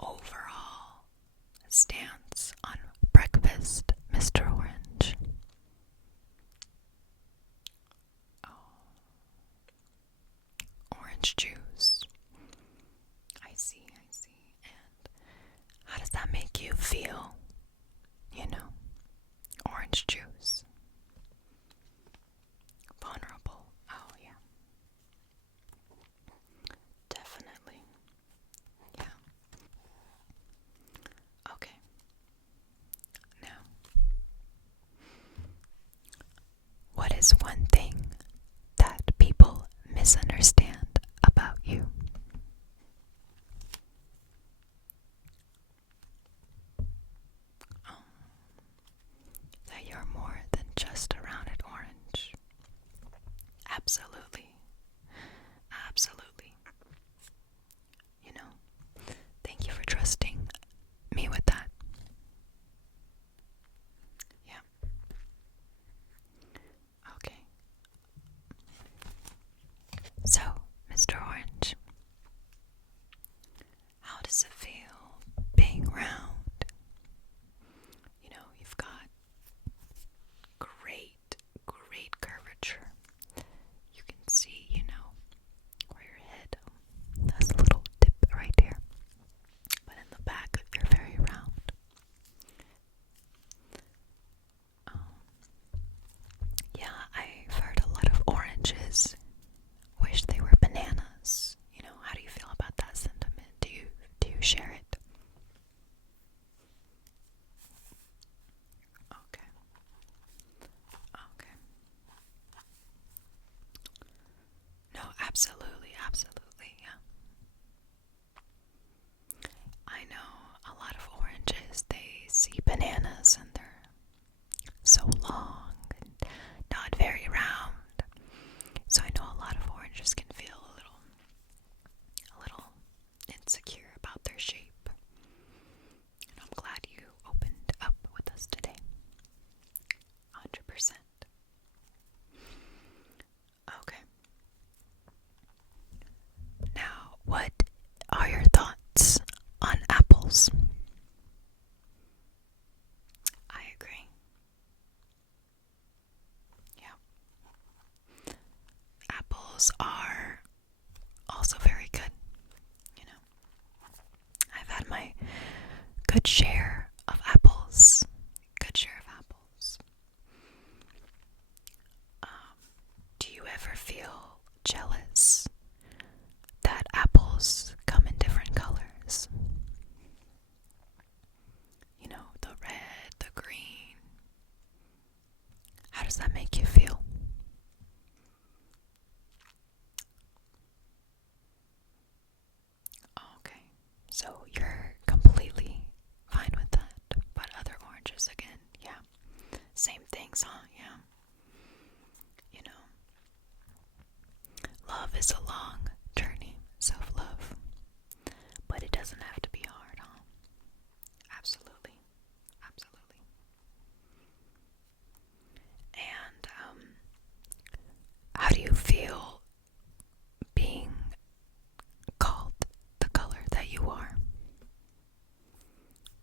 overall stance on breakfast, Mr. Orange? Oh, orange juice. I see. And how does that make you feel? Orange juice. Vulnerable. Oh, yeah. Definitely. Yeah. Okay. Now, what is one thing that people misunderstand about you? Oh, that you're more than just a rounded orange. Absolutely. Absolutely. Thank you for trusting me with that. Yeah. Okay. So, Mr. Orange, how does it feel being round? You've got great curvature. You can see, where your head has a little dip right here. But in the back, you're very round. Yeah, I've heard a lot of oranges wish they were bananas. How do you feel about that sentiment? Do you share it? Okay. Okay. No, absolutely, yeah. I know a lot of oranges, they see bananas and they're so long and not very round. So I know a lot of oranges can feel a little insecure about their shape. And I'm glad you opened up with us today. 100%. Okay. Now, what are your thoughts on apples? I agree. Yeah. Apples are also very good. I've had my good share of apples. Do you ever feel jealous that apples come in different colors? The red, the green. How does that make you feel? Okay, so you're completely fine with that. But other oranges, again, yeah. Same things, huh? Yeah. Love is a long journey, self-love. But it doesn't have to be hard, huh? Absolutely. And, how do you feel being called the color that you are?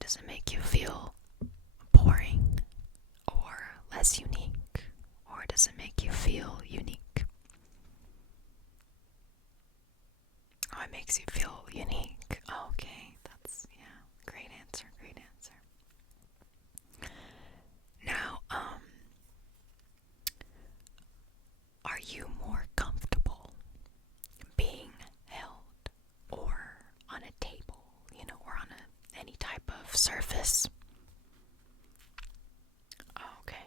Does it make you feel boring or less unique? Or does it make you feel unique? Oh, it makes you feel unique. Okay, that's, yeah, great answer. Now, are you more comfortable being held or on a table, or on any type of surface? Okay,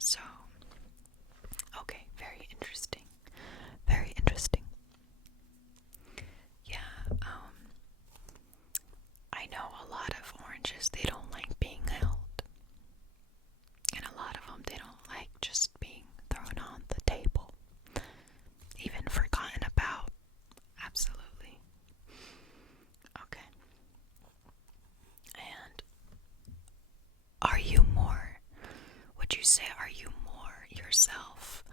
so, okay, very interesting. Yeah, I know a lot of oranges, they don't like being held. And a lot of them, they don't like just being thrown on the table. Even forgotten about. Absolutely. Okay. And would you say, are you more yourself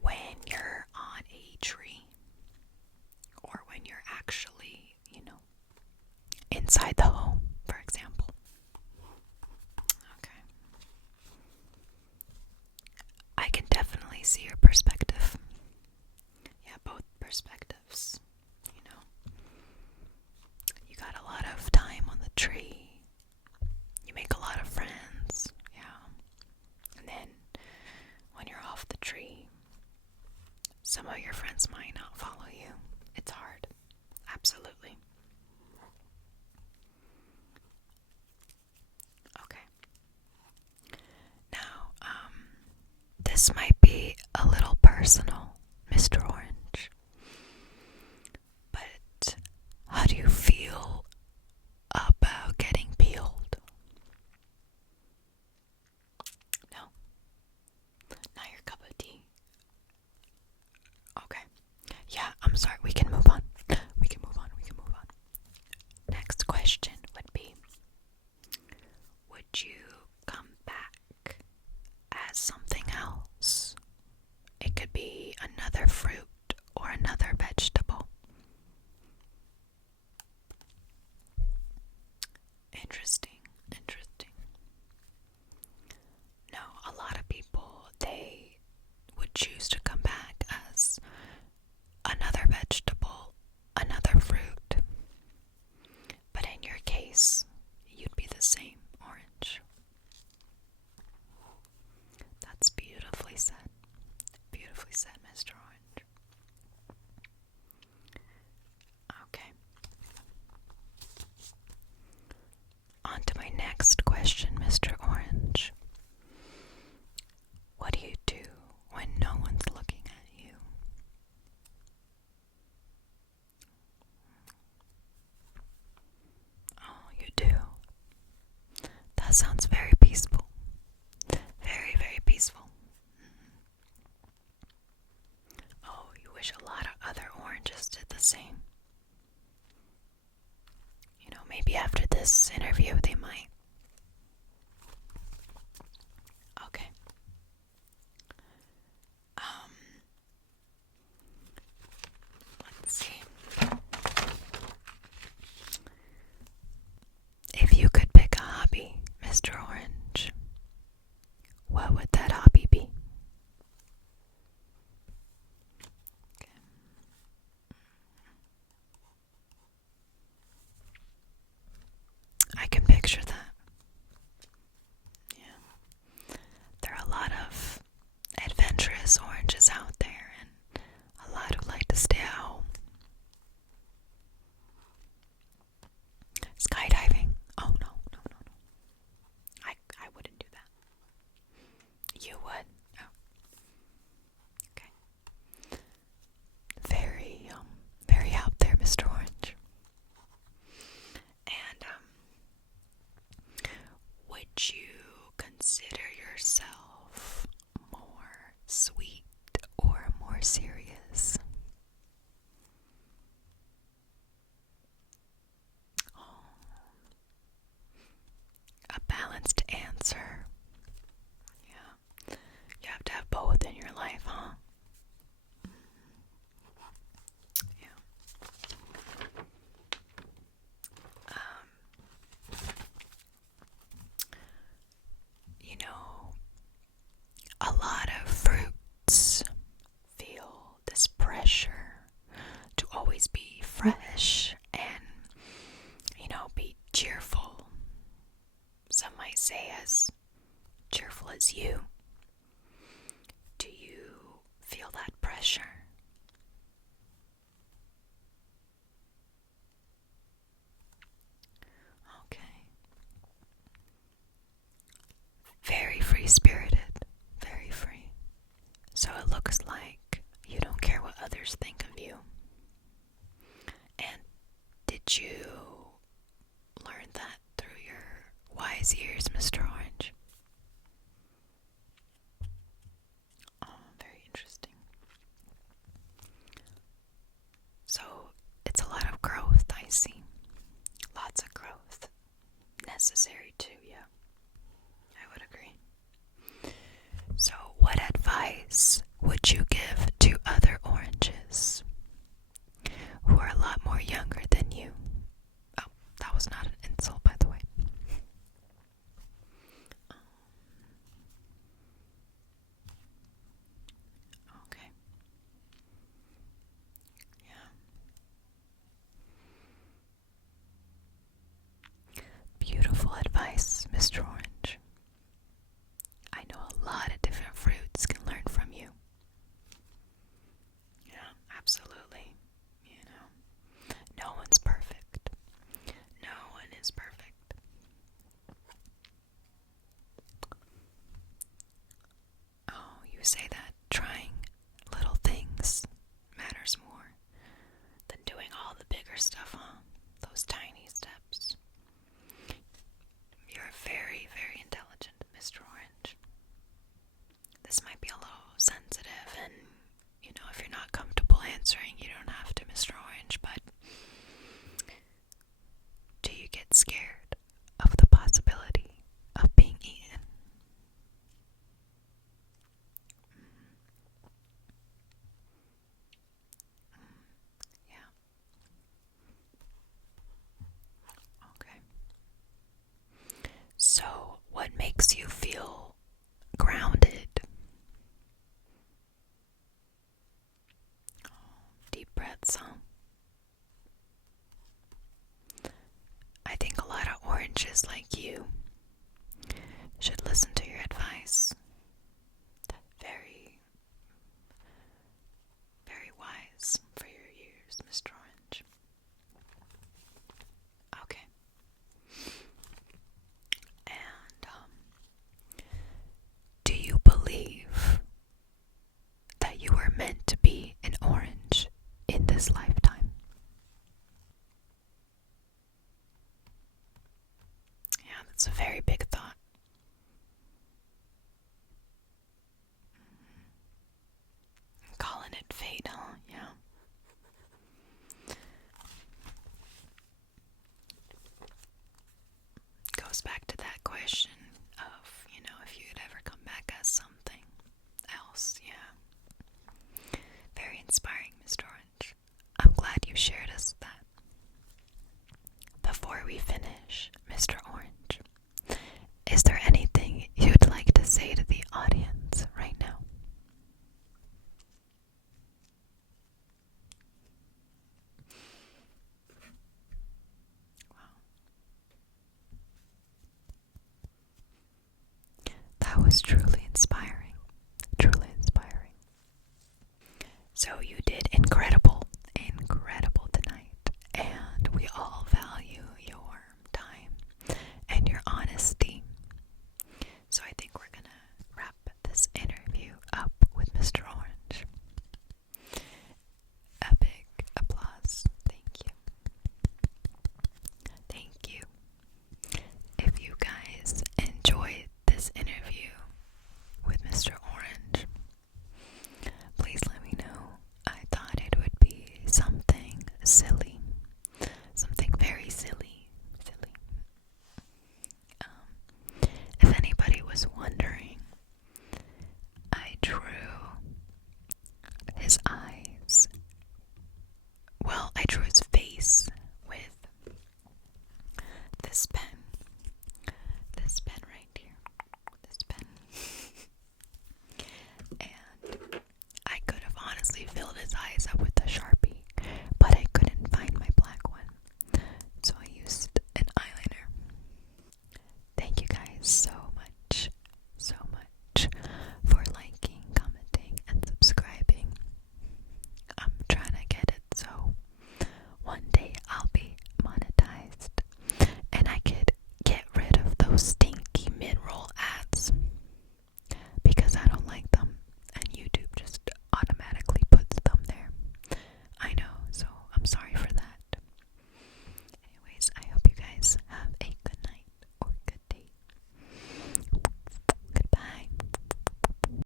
when you're on a tree? Or when you're actually, outside the home, for example. Okay. I can definitely see your perspective. Yeah, both perspectives. You know, you got a lot of time on the tree. You make a lot of friends. Yeah. And then when you're off the tree, some of your friends might not follow you. It's hard. Absolutely. Okay. Now, this might be a little personal, Mr. Orange, but how do you feel about getting peeled? No? Not your cup of tea? Okay. Yeah, I'm sorry. We can move on. We can move on. We can move on. Next question would be, would you come back as something else? It could be another fruit or another vegetable. Interesting. Interesting. No, a lot of people, they would choose to come back as another vegetable, another fruit. But in your case, you'd be the same, Orange. That's beautifully said. Beautifully said, Mr. Orange. Okay. On to my next question, Mr. Orange. What do you do when no one's looking at you? Oh, you do. That sounds very peaceful. Very, very peaceful. Oh, you wish a lot of other oranges did the same. You know, maybe after this interview they might. Okay. Let's see. If you could pick a hobby, Mr. Orange, what would that hobby be? Okay. I can picture that. Yeah. There are a lot of adventurous oranges out there, and a lot who like to stay at home. Skydiving? Oh, no, no, no, no. I wouldn't do that. You would? Oh. Okay. Very out there, Mr. Orange. And, would you consider yourself more sweet or more serious? A balanced answer. Yeah. You have to have both in your life, huh? Yeah. You know, a lot of fruits feel this pressure to always be fresh and, be cheerful. Some might say as cheerful as you. Do you feel that pressure? Okay. Very free-spirited. Very free. So it looks like you don't care what others think of you. And did you learn that through your wise years, Mr. Orange? Oh, very interesting. So it's a lot of growth, I see. Lots of growth. Necessary too, yeah. I would agree. So what advice would you give to other oranges who are a lot more younger than you? Oh, that was not an oranges like you should listen to your advice. Very, very wise for your years, Mr. Orange. Okay. And, do you believe that you were meant to be an orange in this lifetime? Yeah, that's a very big thought. Calling it fate, huh? Yeah. Goes back to that question of, if you'd ever come back as something else. Yeah. Very inspiring, Mr. Orange. I'm glad you shared us that. Before we finish, Mr. Orange, is there anything you'd like to say to the audience right now? Wow. That was truly inspiring.